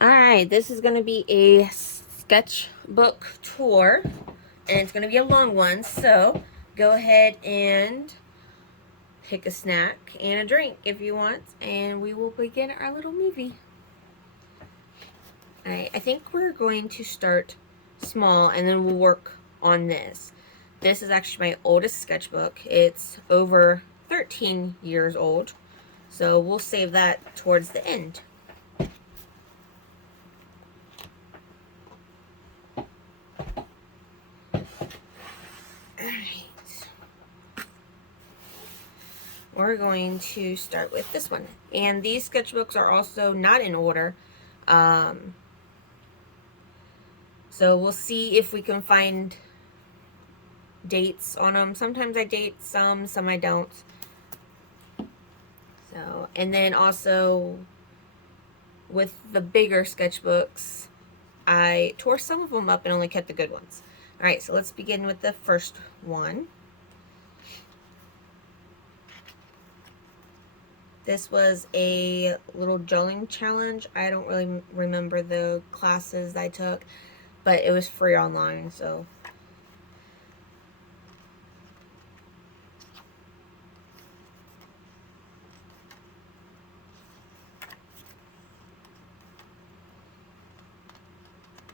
Alright, this is going to be a sketchbook tour, and it's going to be a long one, so go ahead and pick a snack and a drink if you want, and we will begin our little movie. Alright, I think we're going to start small, and then we'll work on this. This is actually my oldest sketchbook. It's over 13 years old, so we'll save that towards the end. We're going to start with this one. And these sketchbooks are also not in order. So we'll see if we can find dates on them. Sometimes I date some I don't. So, and then also with the bigger sketchbooks, I tore some of them up and only kept the good ones. Alright, so let's begin with the first one. This was a little drawing challenge. I don't really remember the classes I took, but it was free online, so.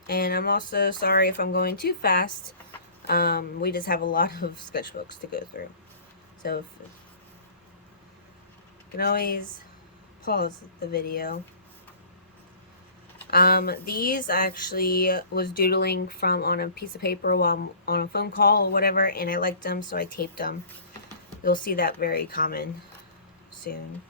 And I'm also sorry if I'm going too fast. We just have a lot of sketchbooks to go through. So if you can always pause the video. These I actually was doodling from on a piece of paper while I'm on a phone call or whatever, and I liked them, so I taped them. You'll see that very common soon.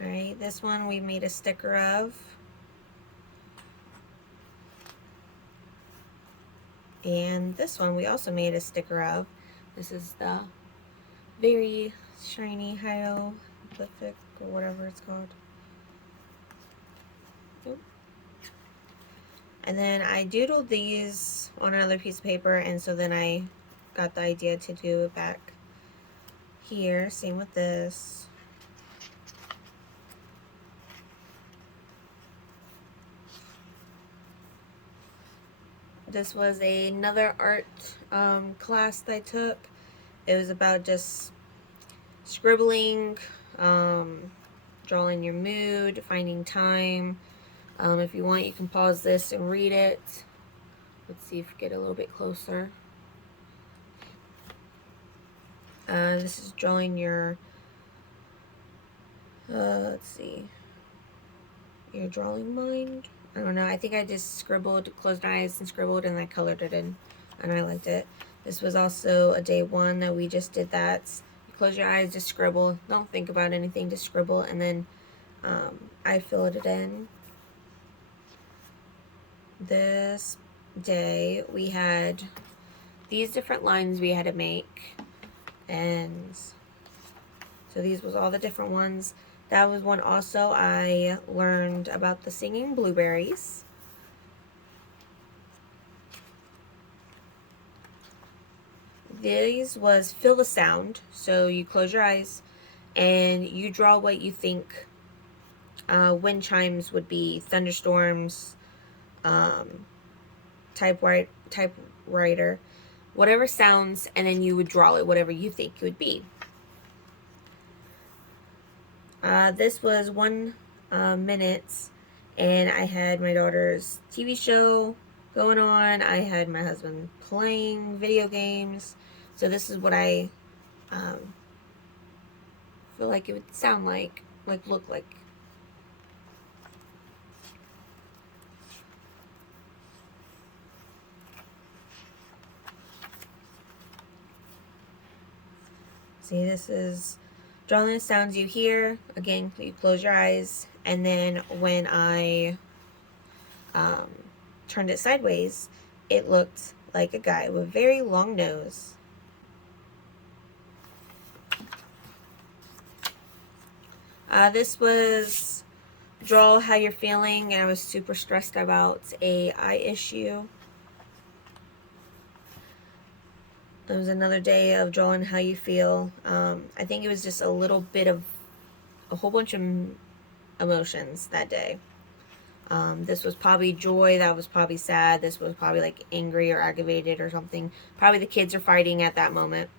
Alright, this one we made a sticker of. And this one we also made a sticker of. This is the very shiny hieroglyphic or whatever it's called. And then I doodled these on another piece of paper, and so then I got the idea to do it back here. Same with this. This was another art class that I took. It was about just scribbling, drawing your mood, finding time. If you want, you can pause this and read it. Let's see if we get a little bit closer. This is drawing your, let's see, your drawing mind. I don't know. I think I just scribbled, closed my eyes and scribbled, and I colored it in, and I liked it. This was also a day one that we just did that. You close your eyes, just scribble. Don't think about anything, just scribble, and then I filled it in. This day we had these different lines we had to make, and so these was all the different ones. That was one also I learned about the singing blueberries. These was fill the sound. So you close your eyes and you draw what you think wind chimes would be, thunderstorms, typewriter, whatever sounds, and then you would draw it, whatever you think it would be. This was 1 minute, and I had my daughter's TV show going on. I had my husband playing video games. So this is what I feel like it would sound like look like. See, this is drawing the sounds you hear. Again, you close your eyes, and then when I turned it sideways, it looked like a guy with a very long nose. This was draw how you're feeling, and I was super stressed about a eye issue. It was another day of drawing how you feel. I think it was just a little bit of a whole bunch of emotions that day. This was probably joy, that was probably sad, this was probably like angry or aggravated or something. Probably the kids are fighting at that moment.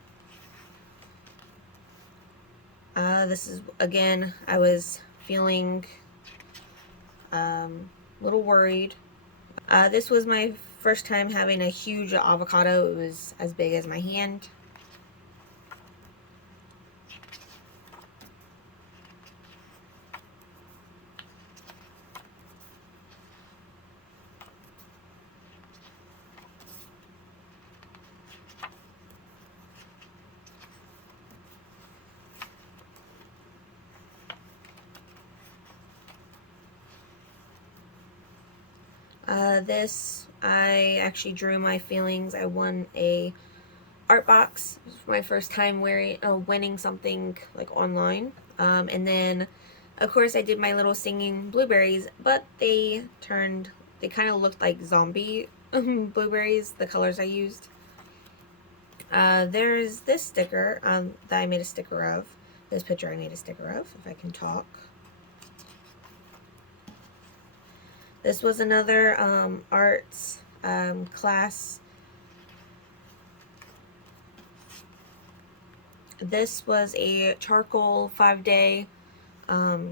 This is, again, I was feeling a little worried. This was my first time having a huge avocado. It was as big as my hand. This, I actually drew my feelings. I won a art box. It was my first time winning something like online. And then, of course, I did my little singing blueberries, but they kind of looked like zombie blueberries, the colors I used. There's this sticker that I made a sticker of. This picture I made a sticker of, if I can talk. This was another arts class. This was a charcoal 5-day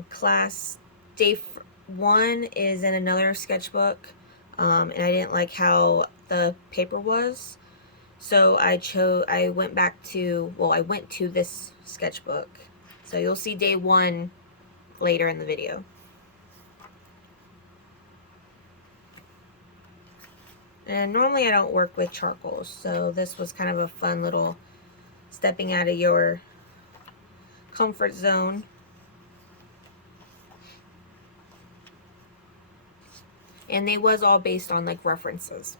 class. Day 1 is in another sketchbook, and I didn't like how the paper was, so I went to this sketchbook. So you'll see day 1 later in the video. And normally I don't work with charcoals, so this was kind of a fun little stepping out of your comfort zone. And they was all based on like references.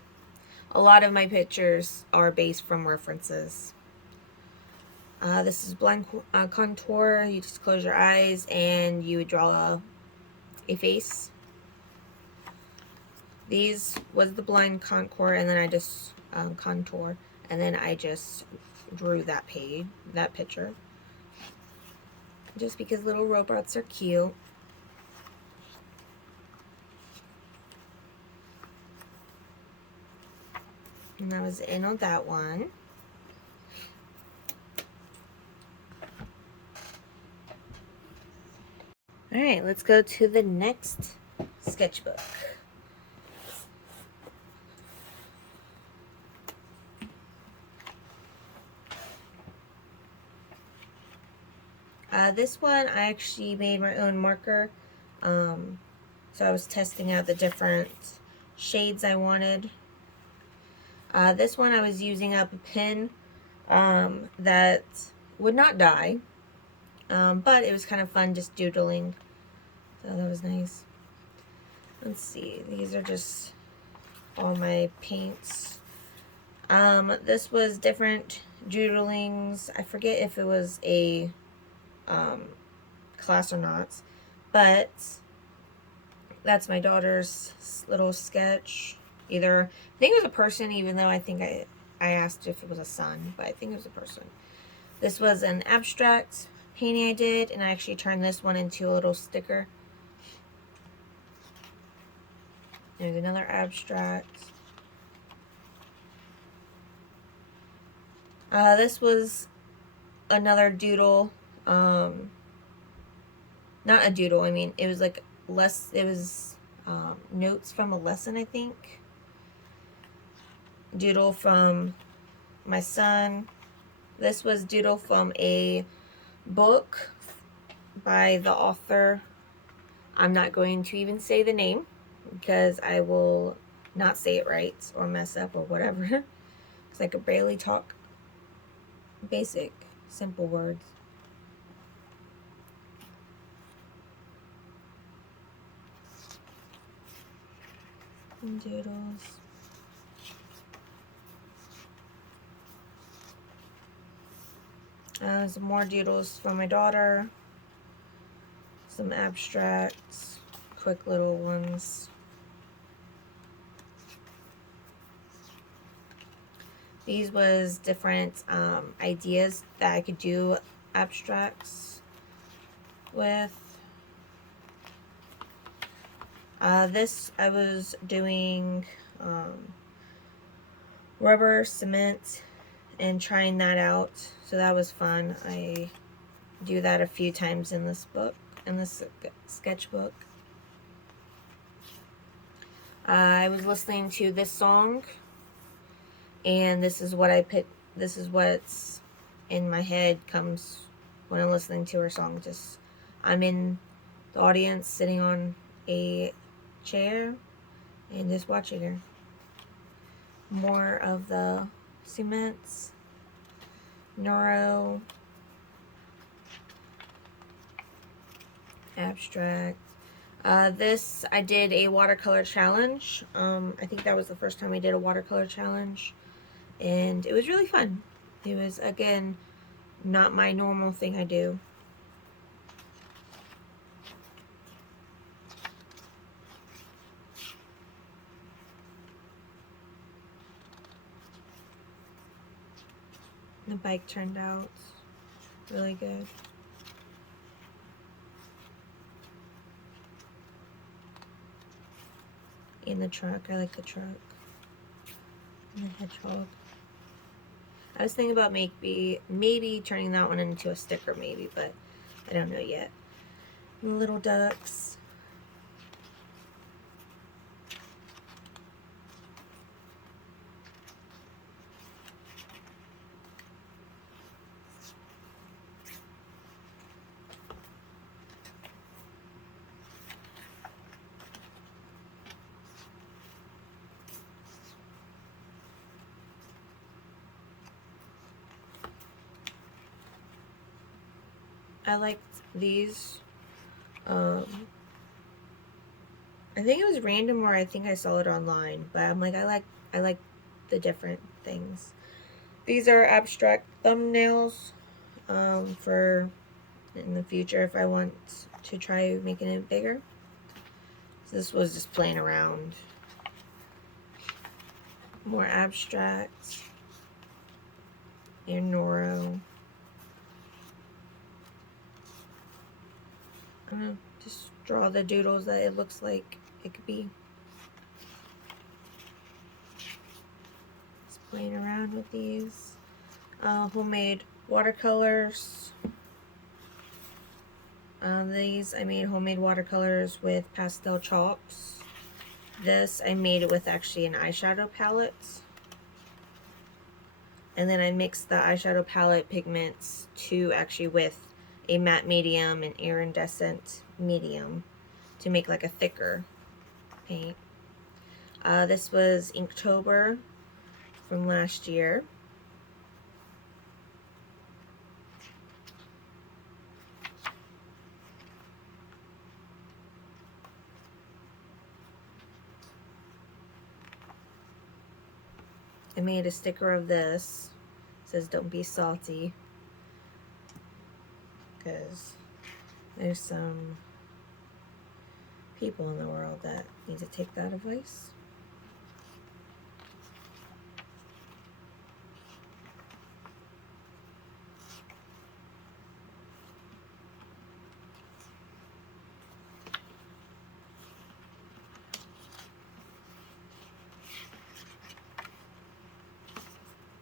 A lot of my pictures are based from references. This is blind contour. You just close your eyes and you would draw a face. These was the blind contour, and then I just contour, and then I just drew that picture, just because little robots are cute. And I was in on that one. All right, let's go to the next sketchbook. This one, I actually made my own marker. So I was testing out the different shades I wanted. This one I was using up a pen that would not die, but it was kind of fun just doodling. So that was nice. Let's see, these are just all my paints. This was different doodlings. I forget if it was a class or not, but that's my daughter's little sketch. I think it was a person, even though I think I asked if it was a son, but I think it was a person. This was an abstract painting I did, and I actually turned this one into a little sticker. There's another abstract. This was another doodle. Not a doodle, I mean, it was like notes from a lesson, I think. Doodle from my son. This was doodle from a book by the author. I'm not going to even say the name because I will not say it right or mess up or whatever, because I could barely talk basic, simple words. And doodles. Some more doodles from my daughter. Some abstracts. quick little ones. These was different ideas that I could do abstracts with. This I was doing rubber, cement, and trying that out. So that was fun. I do that a few times in this book, in this sketchbook. I was listening to this song, and this is what I picked. This is what's in my head comes when I'm listening to her song. Just I'm in the audience, sitting on a chair, and just watching her. More of the cements, neuro, abstract. This, I did a watercolor challenge. I think that was the first time I did a watercolor challenge, and it was really fun. It was, again, not my normal thing I do. The bike turned out really good. And the truck, I like the truck. And the hedgehog. I was thinking about maybe turning that one into a sticker, maybe, but I don't know yet. Little ducks. I liked these. I think it was random, or I think I saw it online, but I'm like, I like the different things. These are abstract thumbnails for in the future if I want to try making it bigger. So this was just playing around. More abstract and neuro. I don't know, just draw the doodles that it looks like it could be. Just playing around with these. Homemade watercolors. These I made homemade watercolors with pastel chalks. This I made it with actually an eyeshadow palette. And then I mixed the eyeshadow palette pigments to actually with a matte medium and iridescent medium to make like a thicker paint. This was Inktober from last year. I made a sticker of this. It says don't be salty, because there's some people in the world that need to take that advice.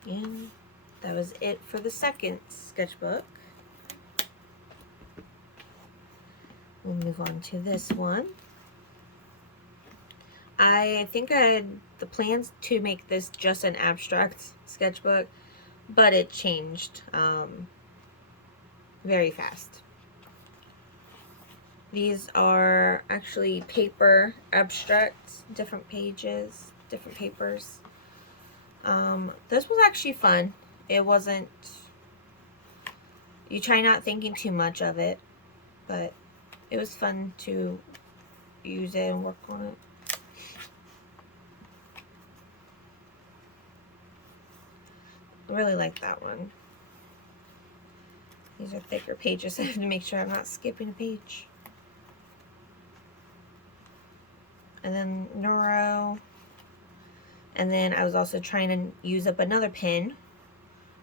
And that was it for the second sketchbook. We'll move on to this one. I think I had the plans to make this just an abstract sketchbook, but it changed very fast. These are actually paper abstracts, different pages, different papers. This was actually fun. It wasn't, you try not thinking too much of it, but it was fun to use it and work on it. I really like that one. These are thicker pages. I have to make sure I'm not skipping a page. and then Neuro. And then I was also trying to use up another pen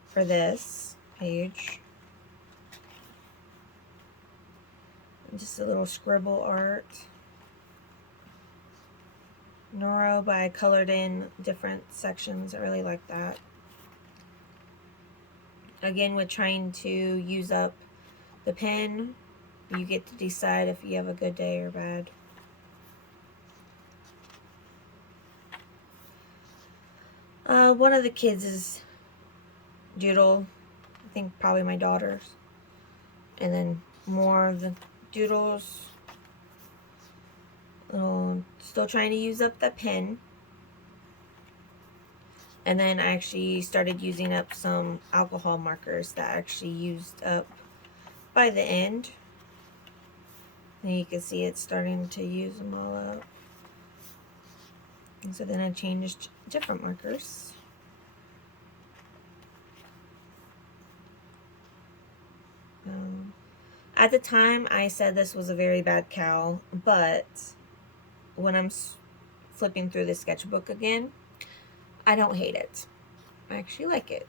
for this page. Just a little scribble art. Neuro, but I colored in different sections. I really like that. Again, with trying to use up the pen, you get to decide if you have a good day or bad. One of the kids is doodle. I think probably my daughter's. And then more of the doodles. Still trying to use up the pen. And then I actually started using up some alcohol markers that I actually used up by the end. And you can see it's starting to use them all up. And so then I changed different markers. At the time, I said this was a very bad cow, but when I'm flipping through the sketchbook again, I don't hate it. I actually like it.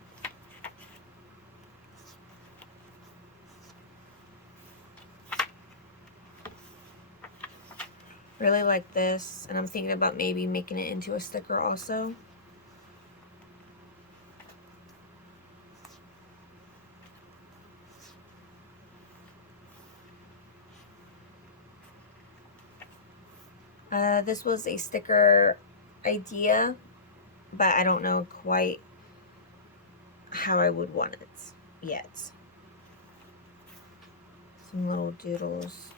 Really like this, and I'm thinking about maybe making it into a sticker also. This was a sticker idea, but I don't know quite how I would want it yet. Some little doodles.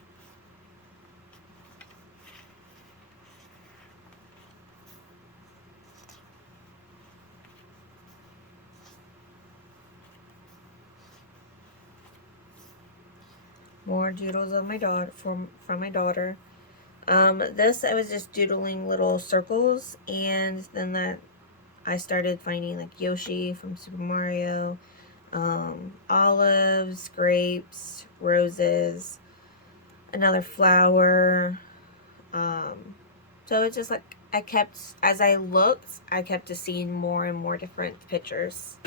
More doodles of my daughter from my daughter. This I was just doodling little circles, and then that I started finding like Yoshi from Super Mario, olives, grapes, roses, another flower. So it's just like I kept, as I looked, I kept just seeing more and more different pictures.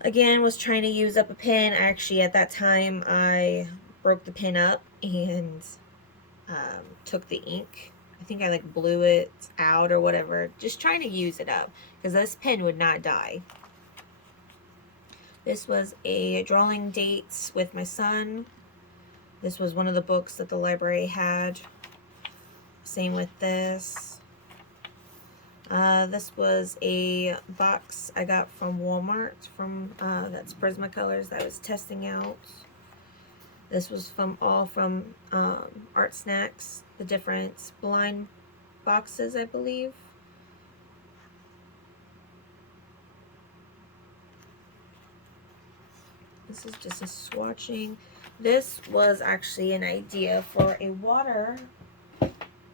Again, was trying to use up a pen. Actually, at that time, I broke the pen up and took the ink. I think I like blew it out or whatever. Just trying to use it up because this pen would not die. This was a drawing dates with my son. This was one of the books that the library had. Same with this. This was a box I got from Walmart from that's Prismacolors that I was testing out. This was all from Art Snacks, the different blind boxes, I believe. This is just a swatching. This was actually an idea for a water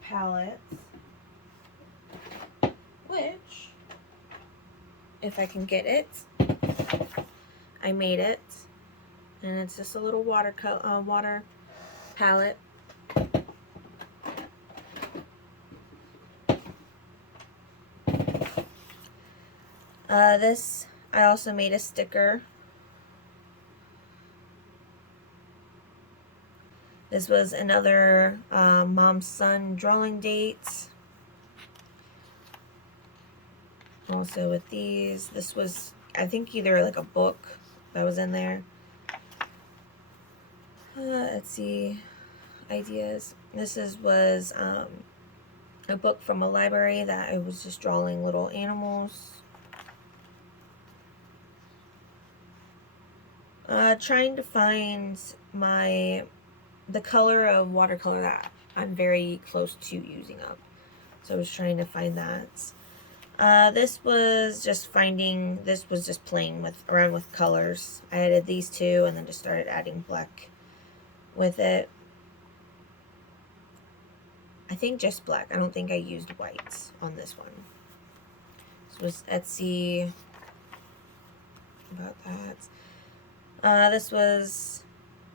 palette, which, if I can get it, I made it. And it's just a little water palette. This, I also made a sticker. This was another mom-son drawing date. Also with these, this was, I think, either like a book that was in there. Let's see, ideas. This was a book from a library that I was just drawing little animals. Trying to find the color of watercolor that I'm very close to using up. So I was trying to find that. This was just playing around with colors. I added these two and then just started adding black with it. I think just black. I don't think I used white on this one. This was Etsy. About that. This was,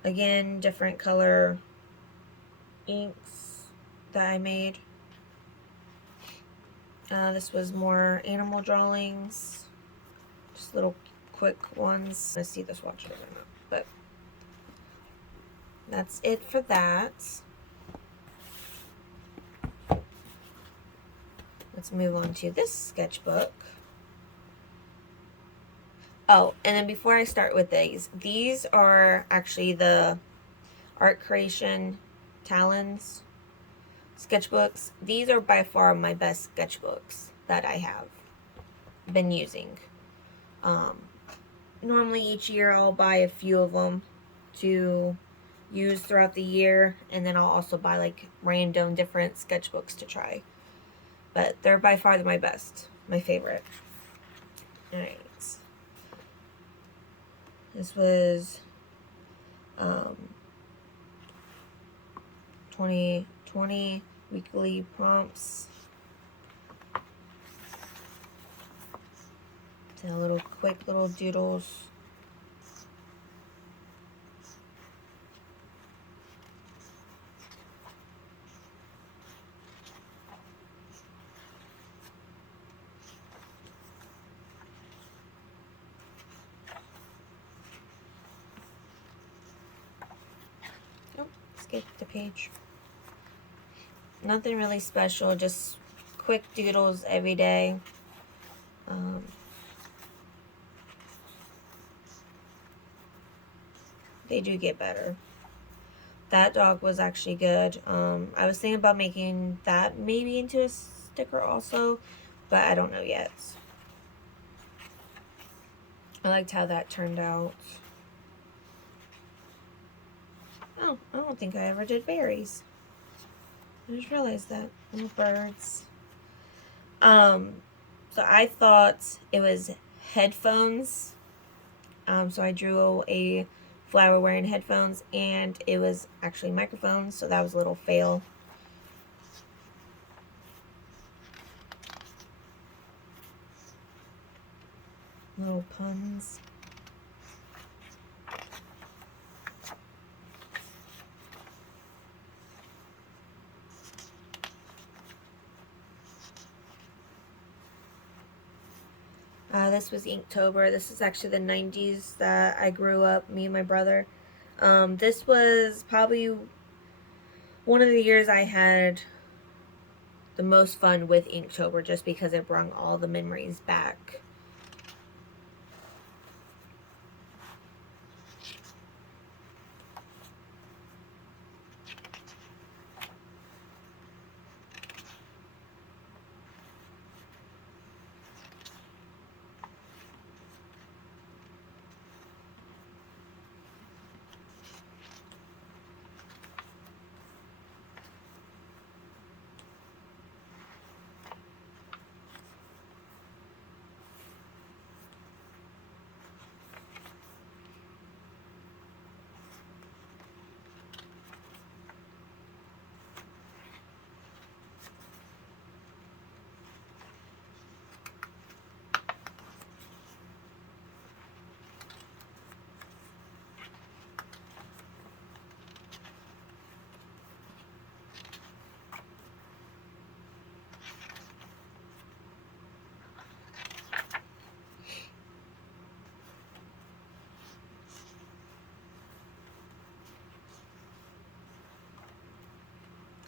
again, different color inks that I made. This was more animal drawings, just little quick ones. Let's see this watch it or not, but that's it for that. Let's move on to this sketchbook. Oh, and then before I start with these are actually the Art Creation Talons sketchbooks. These are by far my best sketchbooks that I have been using. Normally each year I'll buy a few of them to use throughout the year, and then I'll also buy like random different sketchbooks to try. But they're by far my best, my favorite. Alright. This was 2020 weekly prompts. So little quick little doodles. Oh, skipped the page. Nothing really special, just quick doodles every day. They do get better. That dog was actually good. I was thinking about making that maybe into a sticker also, but I don't know yet. I liked how that turned out. Oh, I don't think I ever did berries. I just realized that. Little birds. So I thought it was headphones. So I drew a flower wearing headphones, and it was actually microphones, so that was a little fail. Little puns. This was Inktober. This is actually the 90s that I grew up, me and my brother. This was probably one of the years I had the most fun with Inktober, just because it brought all the memories back.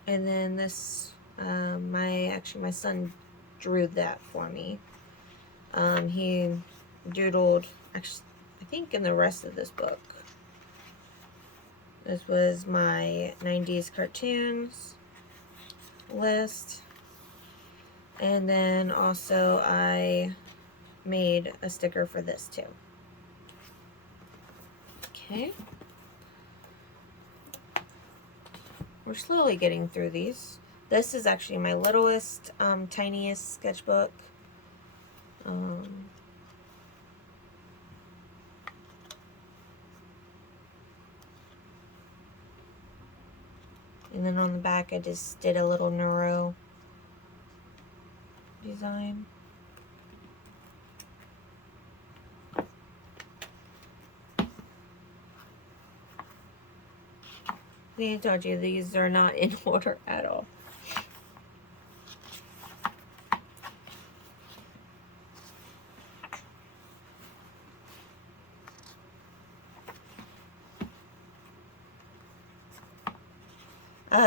And then this, my son drew that for me. He doodled, actually, I think in the rest of this book. This was my 90s cartoons list. And then also I made a sticker for this too. Okay. We're slowly getting through these. This is actually my littlest, tiniest sketchbook. And then on the back I just did a little neuro design. I think I told you these are not in order at all.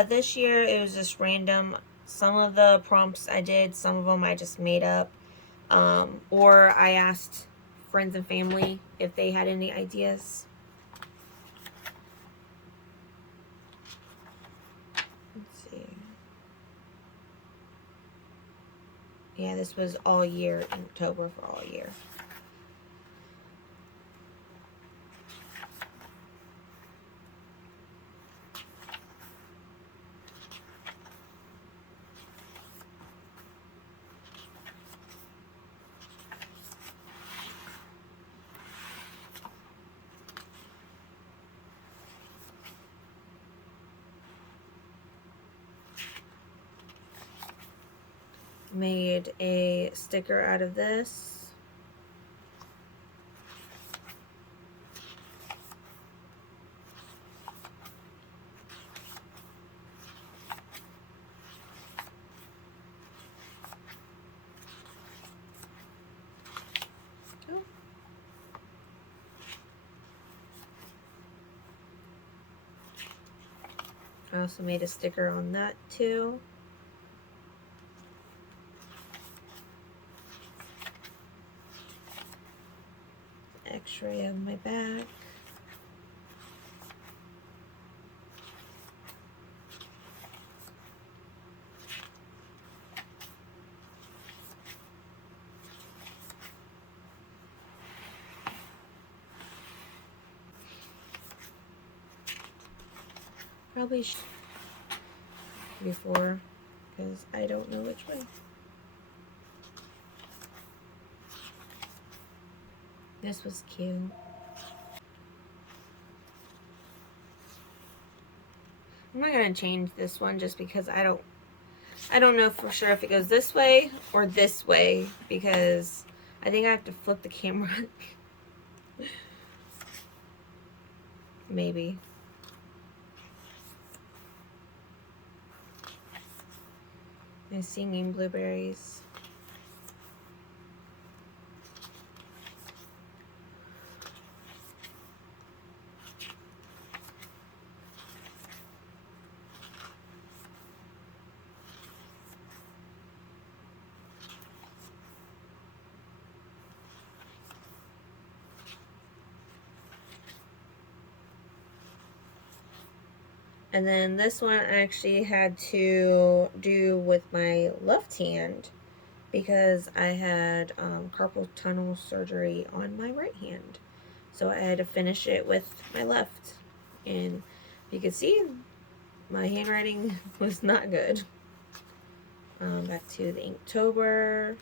This year it was just random. Some of the prompts I did, some of them I just made up. Or I asked friends and family if they had any ideas. Let's see. Yeah, this was all year, October for all year. Made a sticker out of this. I also made a sticker on that too. X-ray of my back. Probably before, because I don't know which way. This was cute. I'm not gonna change this one just because I don't know for sure if it goes this way or this way, because I think I have to flip the camera. Maybe. My singing blueberries. And then this one I actually had to do with my left hand because I had carpal tunnel surgery on my right hand. So I had to finish it with my left. And you can see my handwriting was not good. Back to the Inktober.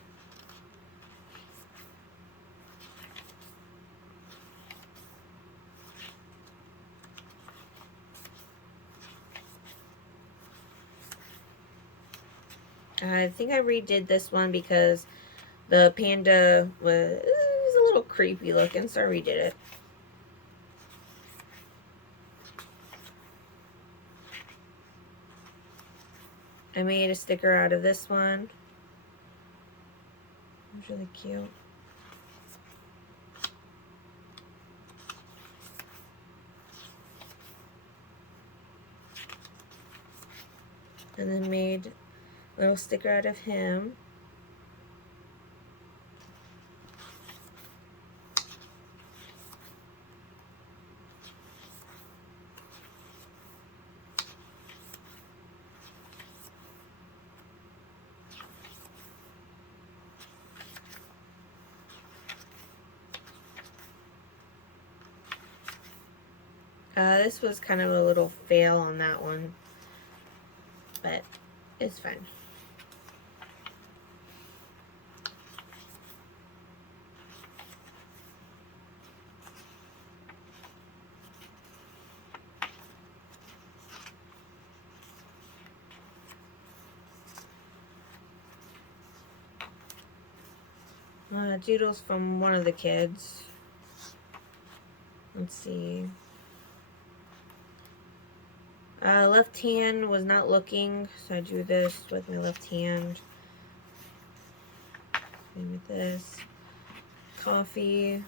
I think I redid this one because the panda was a little creepy looking, so I redid it. I made a sticker out of this one. It was really cute. And then made a little sticker out of him. This was kind of a little fail on that one, but it's fine. Doodles from one of the kids. Let's see. Left hand was not looking, so I drew this with my left hand. And with this. Coffee.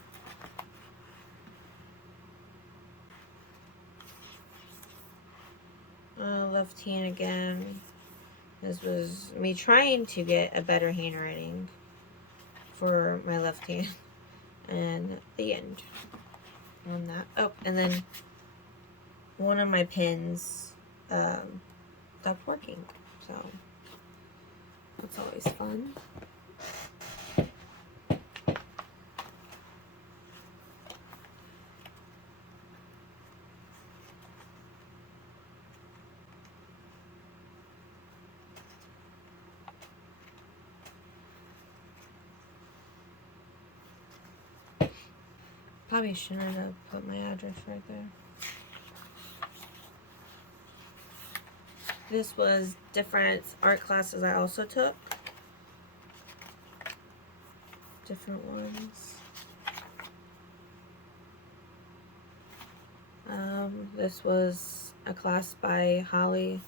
Left hand again. This was me trying to get a better handwriting for my left hand. And the end on that. Oh, and then one of my pens stopped working. So that's always fun. Probably shouldn't have put my address right there. This was different art classes I also took. Different ones. This was a class by Holly.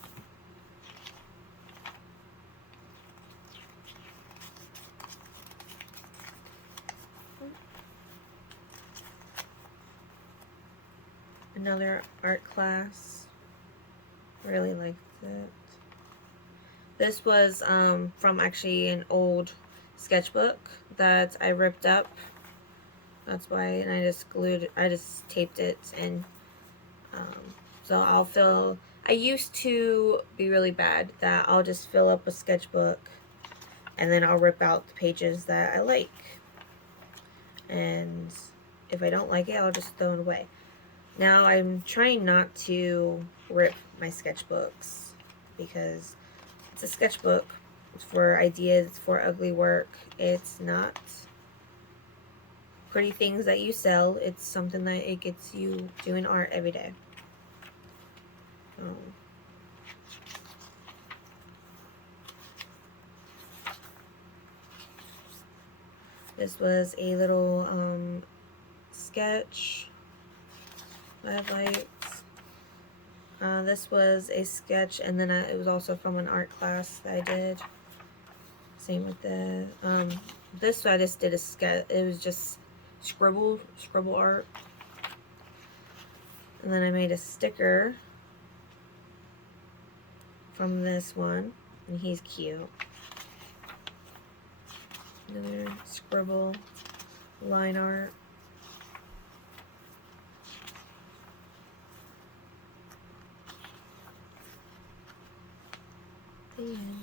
Another art class. Really liked it. This was from actually an old sketchbook that I ripped up. That's why, and I just taped it, and so I used to be really bad that I'll just fill up a sketchbook and then I'll rip out the pages that I like. And if I don't like it, I'll just throw it away. Now I'm trying not to rip my sketchbooks because it's a sketchbook. It's for ideas, it's for ugly work. It's not pretty things that you sell. It's something that it gets you doing art every day. This was a little sketch I have liked. This was a sketch, and then it was also from an art class that I did. Same with the this I just did a sketch. It was just scribble art, and then I made a sticker from this one, and he's cute. Another scribble line art. The end.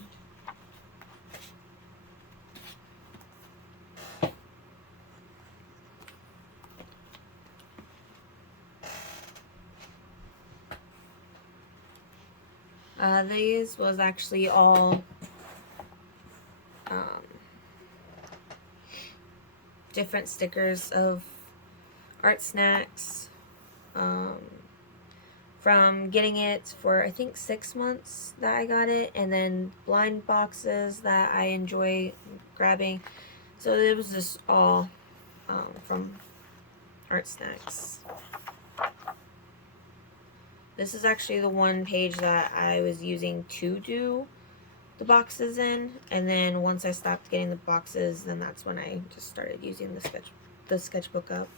These was actually all different stickers of art snacks from getting it for I think 6 months that I got it, and then blind boxes that I enjoy grabbing. So it was just all from art snacks. This is actually the one page that I was using to do the boxes in, and then once I stopped getting the boxes, then that's when I just started using the sketchbook up.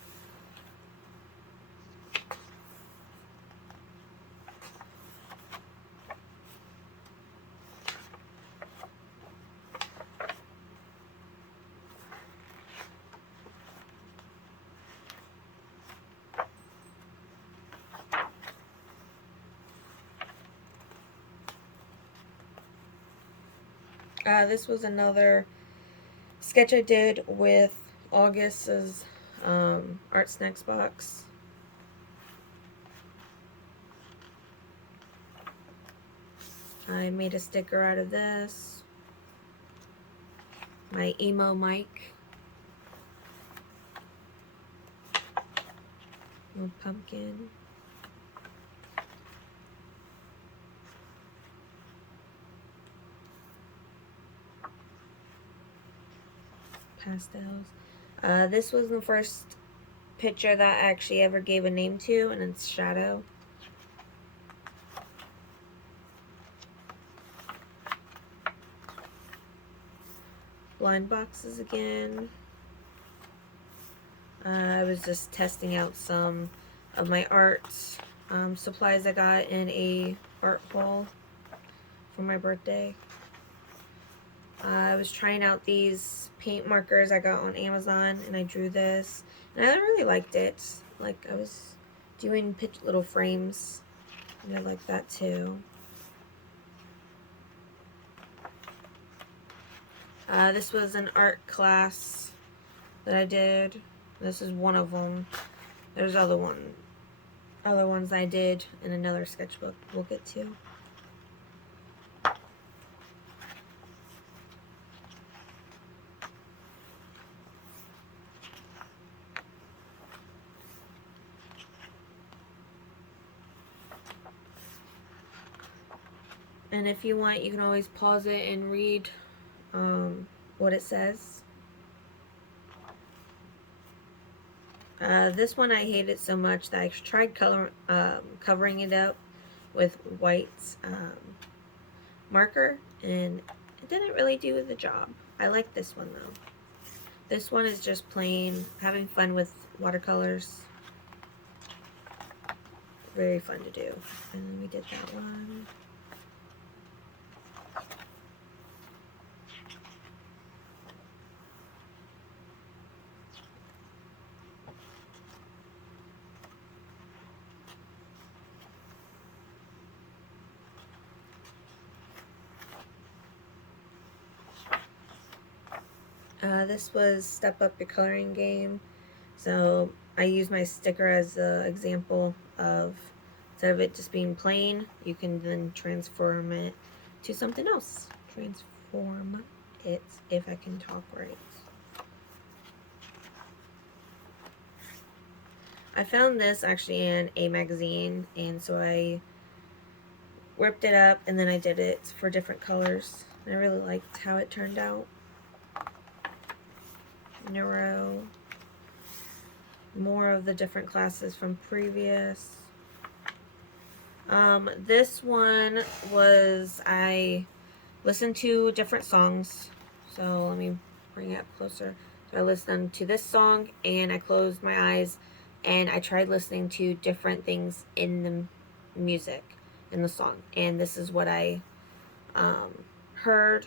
This was another sketch I did with August's Art Snacks box. I made a sticker out of this. My emo mic. Little pumpkin. Pastels. This was the first picture that I actually ever gave a name to, and it's Shadow. Blind boxes again. I was just testing out some of my art supplies I got in a art haul for my birthday. I was trying out these paint markers I got on Amazon, and I drew this, and I really liked it. Like, I was doing little frames, and I like that too. This was an art class that I did. This is one of them. There's other ones I did in another sketchbook we'll get to. And if you want, you can always pause it and read what it says. This one I hated so much that I tried covering it up with white marker, and it didn't really do the job. I like this one though. This one is just plain having fun with watercolors. Very fun to do. And then we did that one. This was Step Up Your Coloring Game. So I used my sticker as an example of, instead of it just being plain, you can then transform it to something else. Transform it, if I can talk right. I found this actually in a magazine, and so I ripped it up and then I did it for different colors. I really liked how it turned out. Neuro, more of the different classes from previous. This one was, I listened to different songs, so let me bring it up closer. So I listened to this song and I closed my eyes and I tried listening to different things in the music, in the song, and this is what I heard.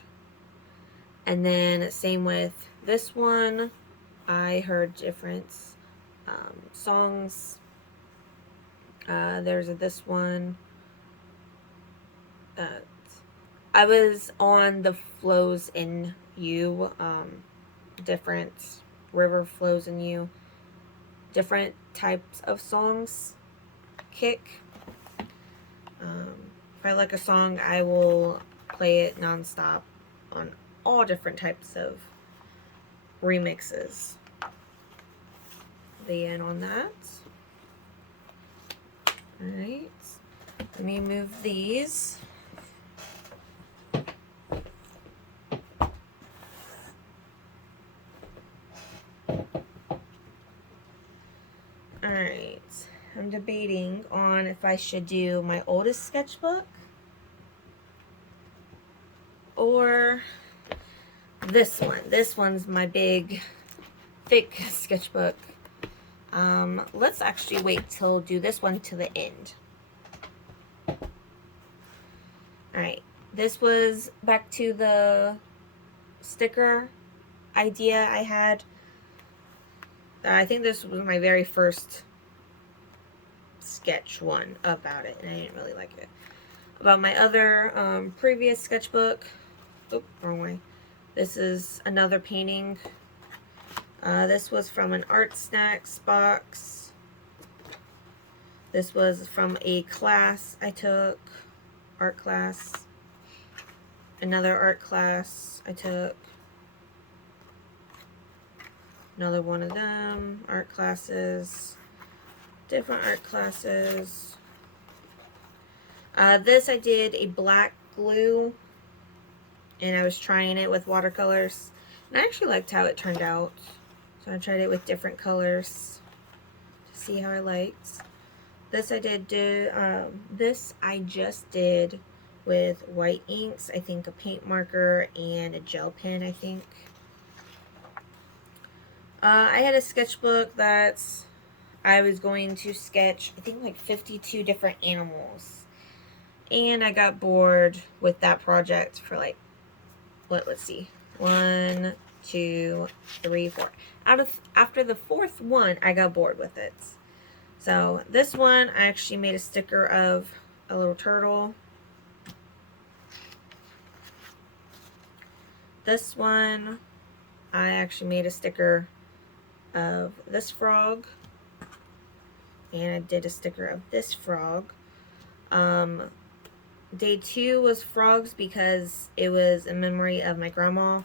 And then same with this one, I heard different songs. There's this one. I was on the Flows in You, different river flows in you, different types of songs kick. If I like a song, I will play it nonstop on all different types of remixes. The end on that. Alright, let me move these. Alright, I'm debating on if I should do my oldest sketchbook or this one. This one's my big, thick sketchbook. Let's actually wait till do this one to the end. Alright, this was back to the sticker idea I had. I think this was my very first sketch one about it, and I didn't really like it. About my other previous sketchbook. Oh, wrong way. This is another painting. This was from an Art Snacks box. This was from a class I took, art class. Another art class I took. Another one of them, art classes. Different art classes. This I did a black glue, and I was trying it with watercolors, and I actually liked how it turned out. So I tried it with different colors to see how I liked. This I did this I just did with white inks, I think a paint marker and a gel pen, I think. I had a sketchbook that I was going to sketch, I think like 52 different animals. And I got bored with that project for like, let's see, 1, 2, 3, 4. After the fourth one, I got bored with it. So this one, I actually made a sticker of a little turtle. This one, I actually made a sticker of this frog. And I did a sticker of this frog. Day 2 was frogs because it was in memory of my grandma.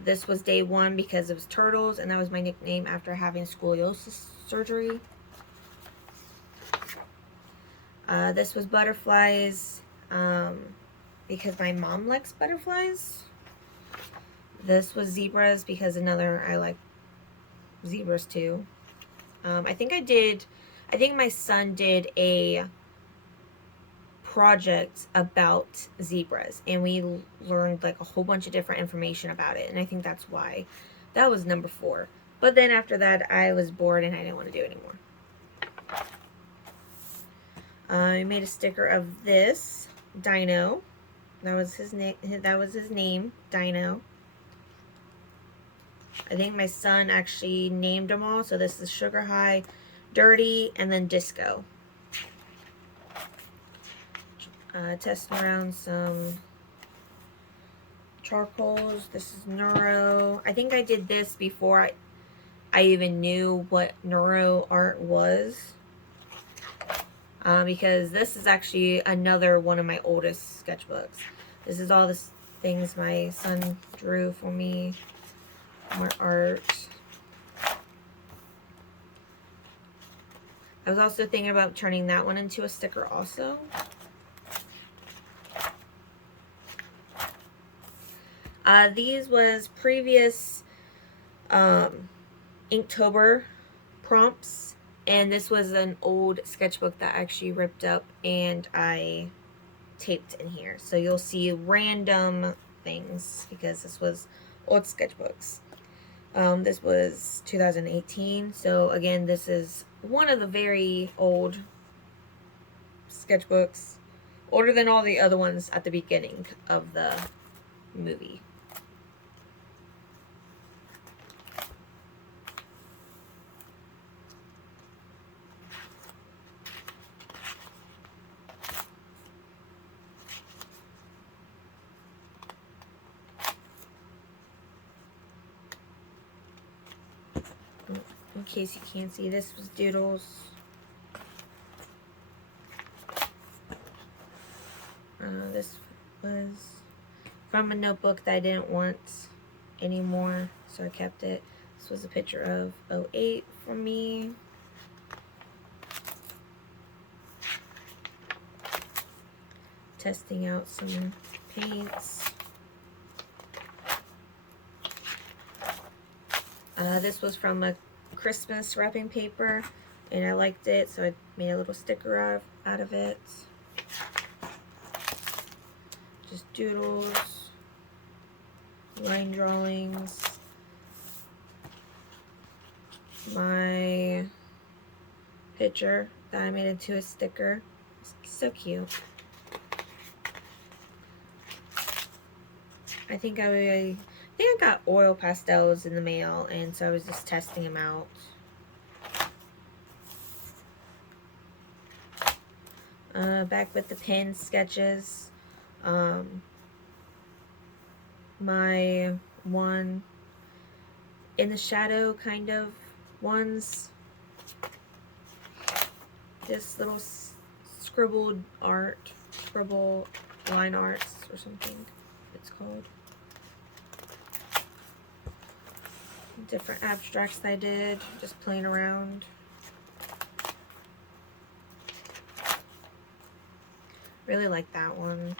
This was day 1 because it was turtles, and that was my nickname after having scoliosis surgery. This was butterflies because my mom likes butterflies. This was zebras because I like zebras too. I think my son did a project about zebras, and we learned like a whole bunch of different information about it, and I think that's why that was number 4. But then after that, I was bored and I didn't want to do it anymore. I made a sticker of this dino. That was his name. That was his name, Dino. I think my son actually named them all. So this is Sugar High, Dirty, and then Disco. Testing around some charcoals. This is Neuro. I think I did this before I even knew what Neuro art was. Because this is actually another one of my oldest sketchbooks. This is all the things my son drew for me. More art. I was also thinking about turning that one into a sticker also. These was previous Inktober prompts, and this was an old sketchbook that I actually ripped up and I taped in here. So you'll see random things because this was old sketchbooks. This was 2018. So again, this is one of the very old sketchbooks, older than all the other ones at the beginning of the movie. In case you can't see, this was Doodles. This was from a notebook that I didn't want anymore, so I kept it. This was a picture of 08 from me. Testing out some paints. This was from a Christmas wrapping paper, and I liked it, so I made a little sticker out of it. Just doodles, line drawings. My picture that I made into a sticker. It's so cute. I think I got oil pastels in the mail, and so I was just testing them out. Back with the pen sketches. My one in the shadow kind of ones. Just little scribble line arts or something it's called. Different abstracts I did, just playing around. Really like that one.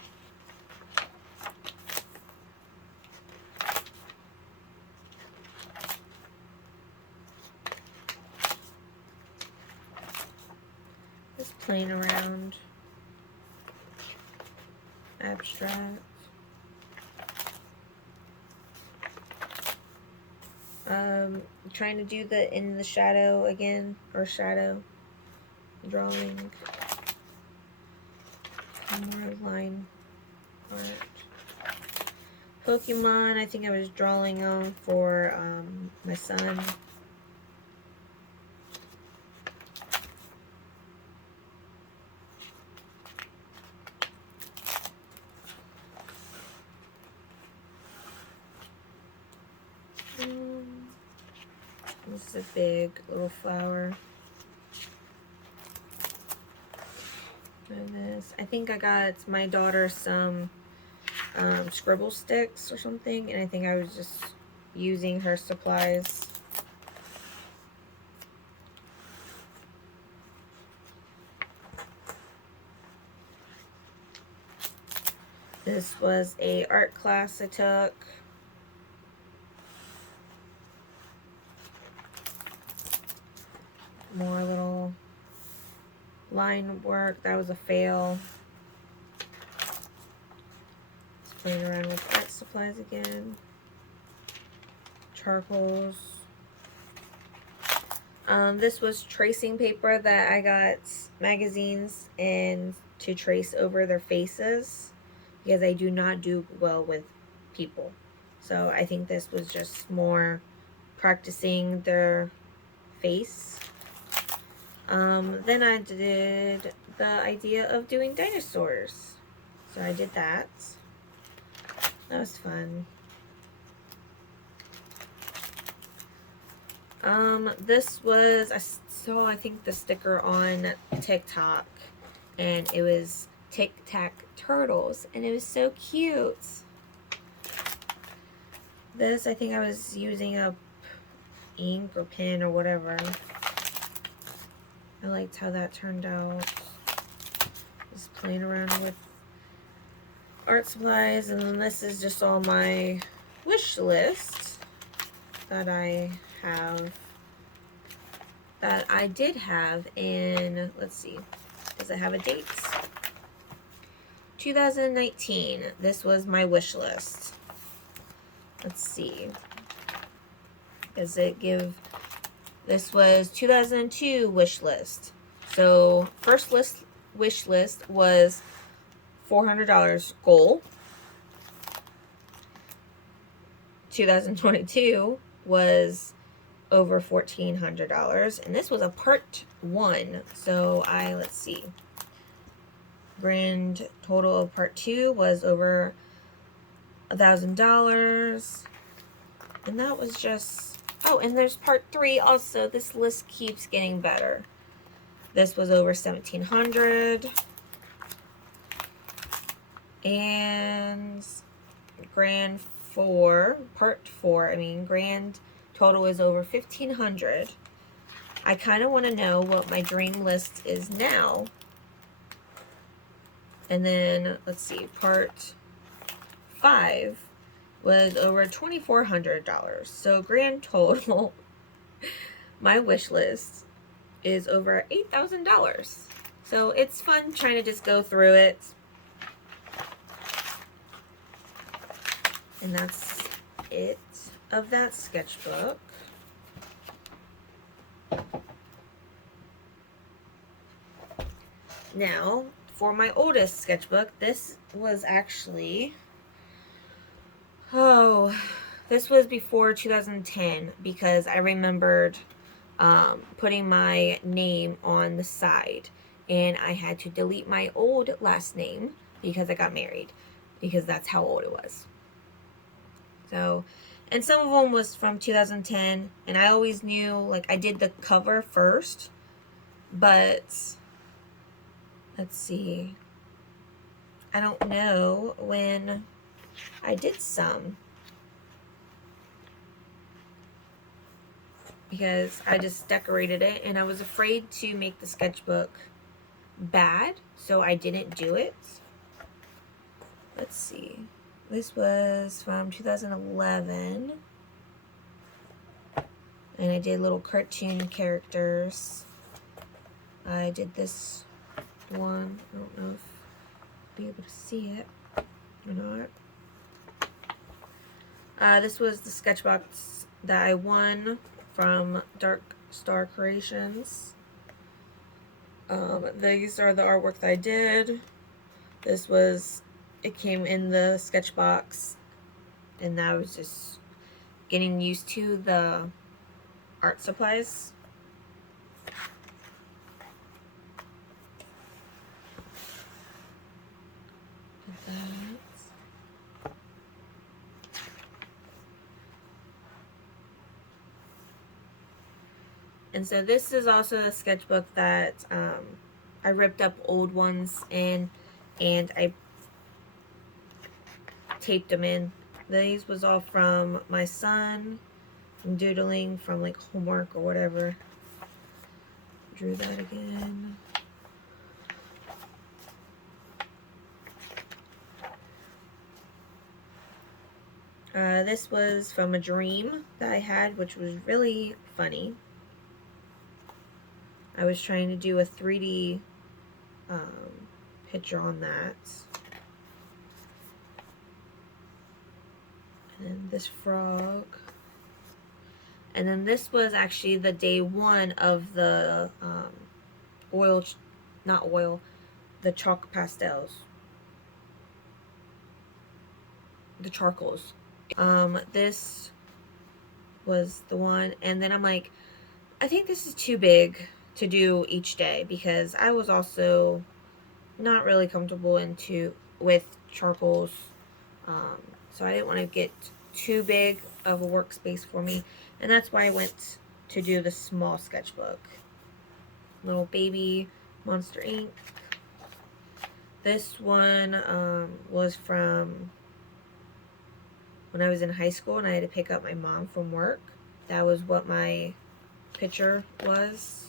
Just playing around. Abstract. Trying to do the in the shadow again, or shadow drawing. Some more line art. Pokemon, I think I was drawing them for my son. This is a big little flower. And this, I think I got my daughter some scribble sticks or something, and I think I was just using her supplies. This was a art class I took. More little line work. That was a fail. Just playing around with art supplies again. Charcoals. This was tracing paper that I got magazines and to trace over their faces, because I do not do well with people. So I think this was just more practicing their face. Then I did the idea of doing dinosaurs. So I did that. That was fun. This was, I saw, I think, the sticker on TikTok, and it was Tic Tac Turtles, and it was so cute. This, I think I was using a ink or pen or whatever. I liked how that turned out. Just playing around with art supplies, and then this is just all my wish list that I have, that I did have in, let's see, does it have a date? 2019. This was my wish list. Let's see. Does it give, this was 2002 wish list. So first wish list was $400 goal. 2022 was over $1,400, and this was a part 1. So let's see, grand total of part 2 was over $1,000, and that was just, oh, and there's part 3 also. This list keeps getting better. This was over $1,700, and grand 4, part 4, I mean grand total is over $1,500. I kind of want to know what my dream list is now. And then let's see, part 5 was over $2,400. So grand total, my wish list is over $8,000. So it's fun trying to just go through it. And that's it of that sketchbook. Now, for my oldest sketchbook, this was actually, this was before 2010, because I remembered putting my name on the side, and I had to delete my old last name because I got married, because that's how old it was. So, and some of them was from 2010, and I always knew, like, I did the cover first, but let's see, I don't know when I did some, because I just decorated it, and I was afraid to make the sketchbook bad, so I didn't do it. Let's see. This was from 2011, and I did little cartoon characters. I did this one. I don't know if I'll be able to see it or not. This was the sketchbox that I won from Dark Star Creations. These are the artwork that I did. This was, it came in the sketch box, and I was just getting used to the art supplies. And so this is also a sketchbook that I ripped up old ones in, and I taped them in. These was all from my son, from doodling, from like homework or whatever. Drew that again. This was from a dream that I had, which was really funny. I was trying to do a 3D picture on that. And then this frog. And then this was actually the day one of the the chalk pastels. The charcoals. This was the one, and then I'm like, I think this is too big to do each day, because I was also not really comfortable with charcoals, so I didn't want to get too big of a workspace for me, and that's why I went to do the small sketchbook. Little baby Monster Ink. This one was from when I was in high school and I had to pick up my mom from work. That was what my picture was.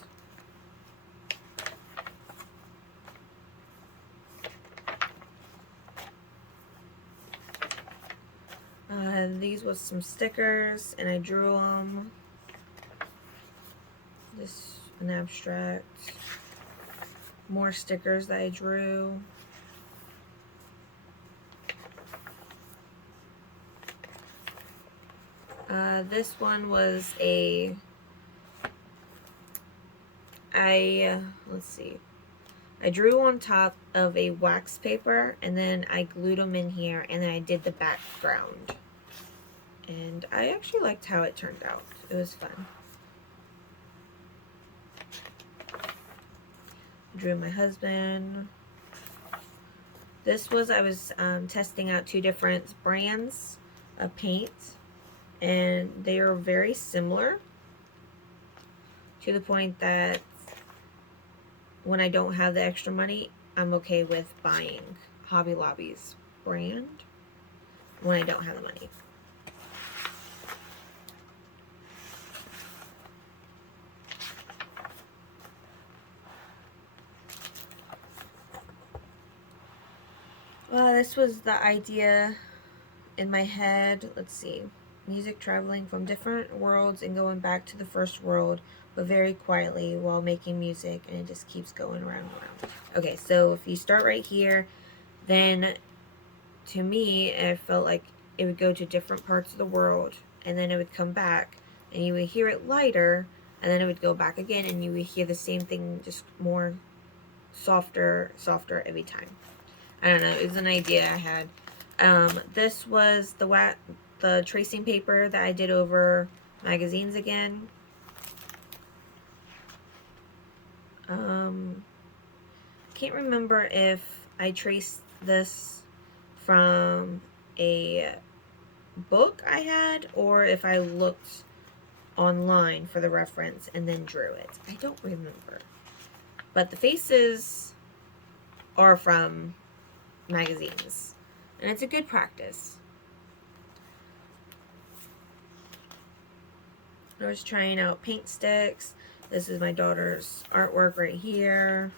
These was some stickers, and I drew them. This an abstract. More stickers that I drew. This one was let's see. I drew on top of a wax paper, and then I glued them in here, and then I did the background. And I actually liked how it turned out. It was fun. I drew my husband. This was, I was testing out 2 different brands of paint, and they are very similar, to the point that when I don't have the extra money, I'm okay with buying Hobby Lobby's brand when I don't have the money. Well, this was the idea in my head. Let's see. Music traveling from different worlds and going back to the first world, but very quietly while making music, and it just keeps going around and around. Okay, so if you start right here, then to me, I felt like it would go to different parts of the world, and then it would come back, and you would hear it lighter, and then it would go back again, and you would hear the same thing, just more softer every time. I don't know, it was an idea I had. This was the tracing paper that I did over magazines again. Can't remember if I traced this from a book I had, or if I looked online for the reference and then drew it. I don't remember. But the faces are from magazines, and it's a good practice. I was trying out paint sticks. This is my daughter's artwork right here.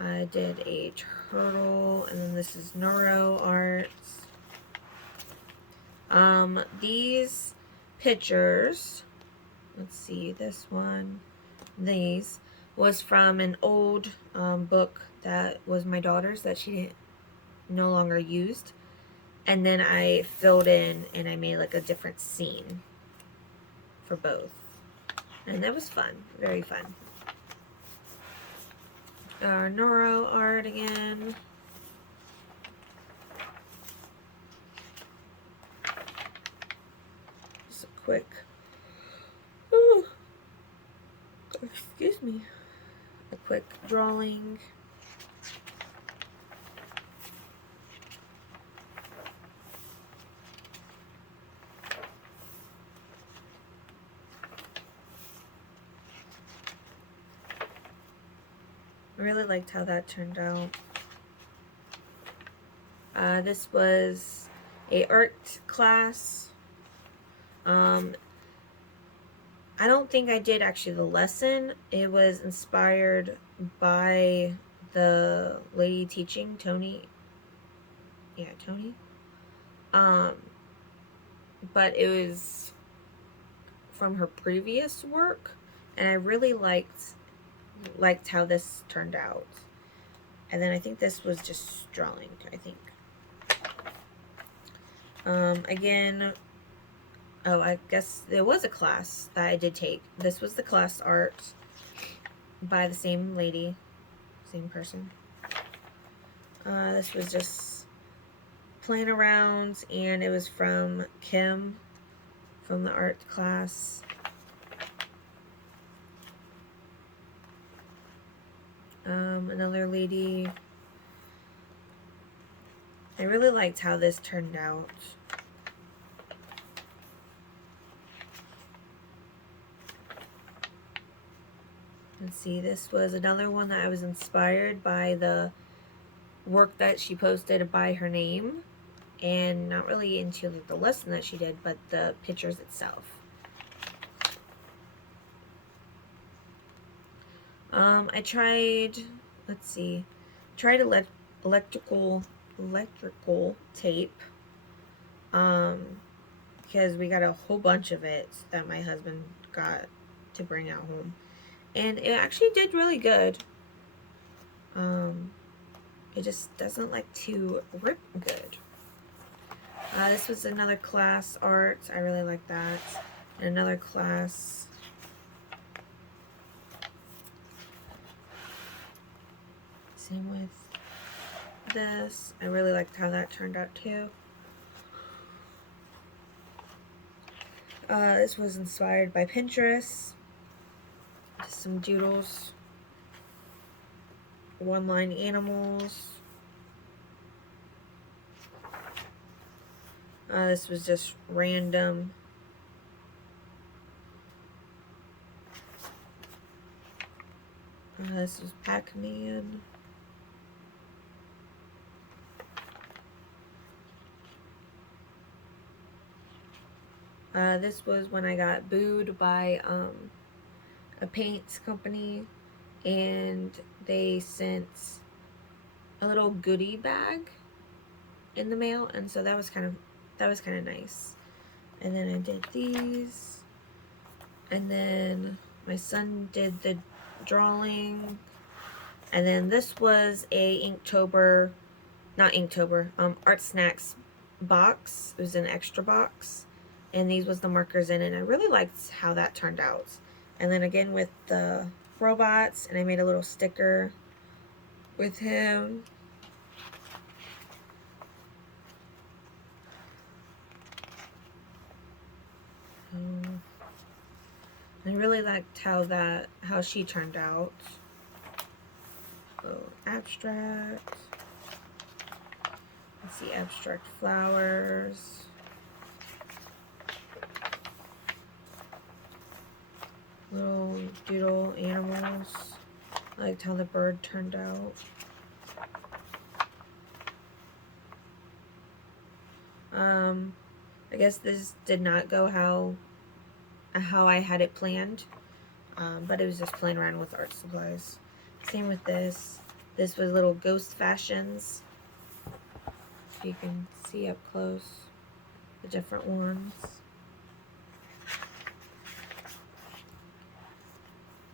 I did a turtle, and then this is Neuro Arts. These pictures, let's see, this one, these, was from an old book that was my daughter's that she no longer used. And then I filled in and I made like a different scene for both. And that was fun, very fun. Our Neuro art again. Just a quick, ooh, excuse me, a quick drawing. I really liked how that turned out. This was a art class. I don't think I did actually the lesson. It was inspired by the lady teaching, Tony. Yeah, Tony. But it was from her previous work, and I really liked how this turned out. And then I think this was just drawing, I think. Again, oh, I guess there was a class that I did take. This was the class art by the same lady, same person. This was just playing around, and it was from Kim from the art class. Another lady. I really liked how this turned out. Let's see, this was another one that I was inspired by the work that she posted by her name, and not really into the lesson that she did, but the pictures itself. I tried, let's see, tried electrical tape, because we got a whole bunch of it that my husband got to bring out home, and it actually did really good. It just doesn't like to rip good. This was another class art. I really like that. And another class. Same with this. I really liked how that turned out too. This was inspired by Pinterest. Just some doodles. One-line animals. This was just random. This was Pac-Man. This was when I got booed by a paint company, and they sent a little goodie bag in the mail, and so that was kind of nice. And then I did these, and then my son did the drawing, and then this was a Inktober, not Inktober, Art Snacks box. It was an extra box, and these was the markers in it, and I really liked how that turned out. And then again with the robots, and I made a little sticker with him. I really liked how she turned out. Oh, abstract. Let's see, abstract flowers. Little doodle animals. I liked how the bird turned out. I guess this did not go how I had it planned, but it was just playing around with art supplies. Same with this. This was little ghost fashions. If you can see up close the different ones.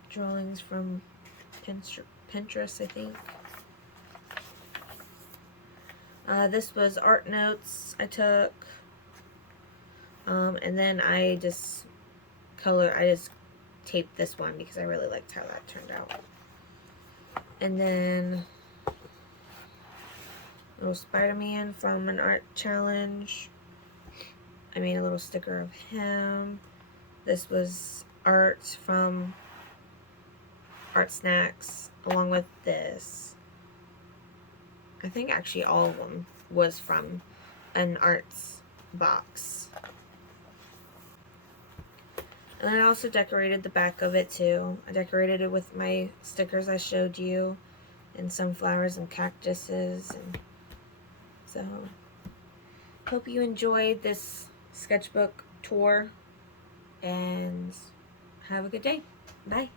Drawings from Pinterest, I think. This was art notes I took. And then I just taped this one because I really liked how that turned out. And then little Spider-Man from an art challenge. I made a little sticker of him. This was art from Art Snacks, along with this. I think actually all of them was from an arts box. And I also decorated the back of it too. I decorated it with my stickers I showed you, and sunflowers and cactuses. And so, hope you enjoyed this sketchbook tour, and have a good day. Bye.